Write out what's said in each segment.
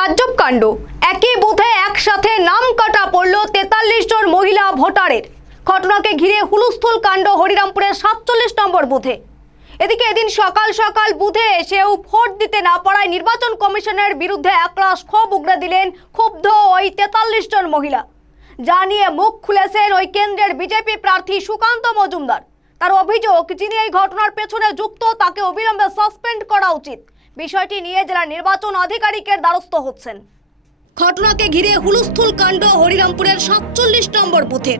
তাজ্জব কাণ্ড, একই বুথে একসাথে নাম কাটা পড়ল 43 জন মহিলা ভোটারের। ঘটনাকে ঘিরে হুলস্থুল কাণ্ড হরিরামপুরের 47 নম্বর বুথে। এদিকে এদিন সকাল সকাল বুথে এসেও ভোট দিতে না পারায় নির্বাচন কমিশনের বিরুদ্ধে একরাশ ক্ষোভ উগরে দিলেন ক্ষুব্ধ ওই 43 জন মহিলা। যা নিয়ে মুখ খুলেছেন ওই কেন্দ্রের বিজেপি প্রার্থী সুকান্ত মজুমদার। তার অভিযোগ, যিনি এই ঘটনার পেছনে যুক্ত তাকে অবিলম্বে সাসপেন্ড করা উচিত। বিষয়টি নিয়ে জেলা নির্বাচন আধিকারিকের দ্বারস্থ হচ্ছেন। ঘটনাকে ঘিরে হুলস্থুল কাণ্ড হরিরামপুরের 47 নম্বর বুথে।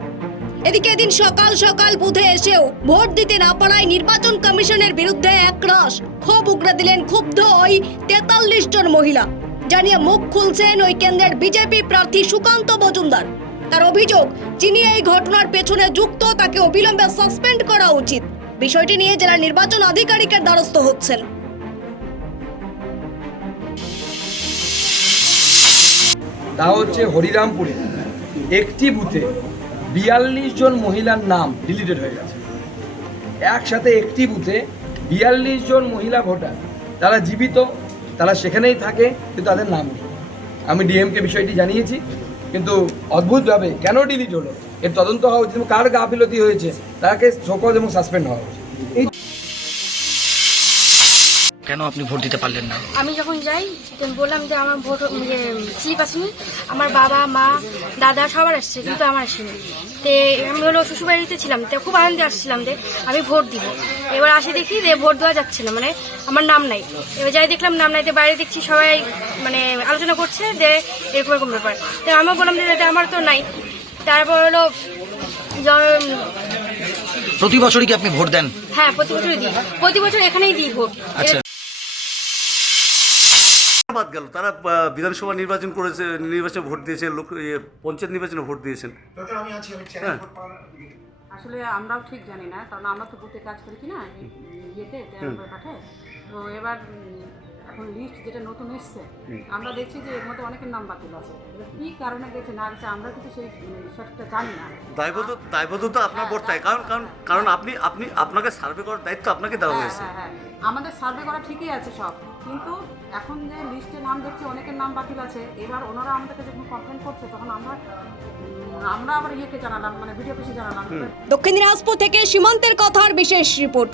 এদিকে এদিন সকাল সকাল বুথে এসেও ভোট দিতে না পারায় নির্বাচন কমিশনের বিরুদ্ধে একরাশ ক্ষোভ উগরে দিলেন ক্ষুব্ধ ওই 43 জন মহিলা। জানিয়ে মুখ খুলছেন ওই কেন্দ্রের বিজেপি প্রার্থী সুকান্ত মজুমদার। তার অভিযোগ, যিনি এই ঘটনার পেছনে যুক্ত তাকে অবিলম্বে সাসপেন্ড করা উচিত। বিষয়টি নিয়ে জেলা নির্বাচন আধিকারিকের দ্বারস্থ হচ্ছেন। তা হচ্ছে হরিরামপুরে একটি বুথে 42 জন মহিলার নাম ডিলিটেড হয়ে গেছে। একসাথে একটি বুথে 42 জন মহিলা ভোটার, তারা জীবিত, তারা সেখানেই থাকে, কিন্তু তাদের নাম নেই। আমি ডিএমকে বিষয়টি জানিয়েছি, কিন্তু অদ্ভুতভাবে কেন ডিলিট হলো এর তদন্ত হওয়া উচিত। কার গাফিলতি হয়েছে তাকে শোকজ এবং সাসপেন্ড হওয়া উচিত। এই কেন আপনি ভোট দিতে পারলেন না? আমি যখন যাই বললাম যে আমার ভোট স্লিপ আসেনি, আমার বাবা মা দাদা সবার আসছে কিন্তু আমার আসেনি। তো আমি হলো শ্বশুরবাড়িতে ছিলাম, তো খুব আনন্দে আসছিলাম যে আমি ভোট দিব। এবার আসি দেখি যে ভোট দেওয়া যাচ্ছে না, মানে আমার নাম নাই। এবার যাই দেখলাম নাম নাই, তো বাইরে দেখছি সবাই মানে আলোচনা করছে যে এরকম এরকম ব্যাপার। তো আমি বললাম যে আমার তো নাই। তারপর হলো প্রতি বছরই কি আপনি ভোট দেন? হ্যাঁ, প্রতি বছরই দিই, প্রতি বছর এখানেই দিই ভোট। আচ্ছা, বাদ গেল, তারা বিধানসভা নির্বাচন করেছে, নির্বাচনে ভোট দিয়েছে, পঞ্চায়েত নির্বাচনে ভোট দিয়েছেন। হ্যাঁ, আসলে আমরাও ঠিক জানি না, কারণ আমরা তো বুথে কাজ করি কি না ইয়েতে পাঠে। তো এবার এখন লিস্ট যেটা নতুন এসছে, আমরা দেখছি যে এর মধ্যে অনেকের নাম বাতিল আছে। কি কারণে গেছে না গেছে আমরা কিন্তু সেই সঠিকটা জানি না। দায়বদ্ধতা আপনার বর্তায়, কারণ কারণ কারণ আপনি আপনি আপনাকে সার্ভে করার দায়িত্ব আপনাকে দেওয়া হয়েছে। হ্যাঁ হ্যাঁ, আমাদের সার্ভে করা ঠিকই আছে সব, কিন্তু এখন যে লিস্টে নাম দেখছি অনেকের নাম বাতিল আছে। এবার ওনারা আমাদেরকে যখন কমপ্লেন করছে তখন আমরা আবার ইয়েকে জানালাম, মানে ভিডিও অফিসে জানালাম। দক্ষিণ দিনাজপুর থেকে সীমান্তের কথার বিশেষ রিপোর্ট।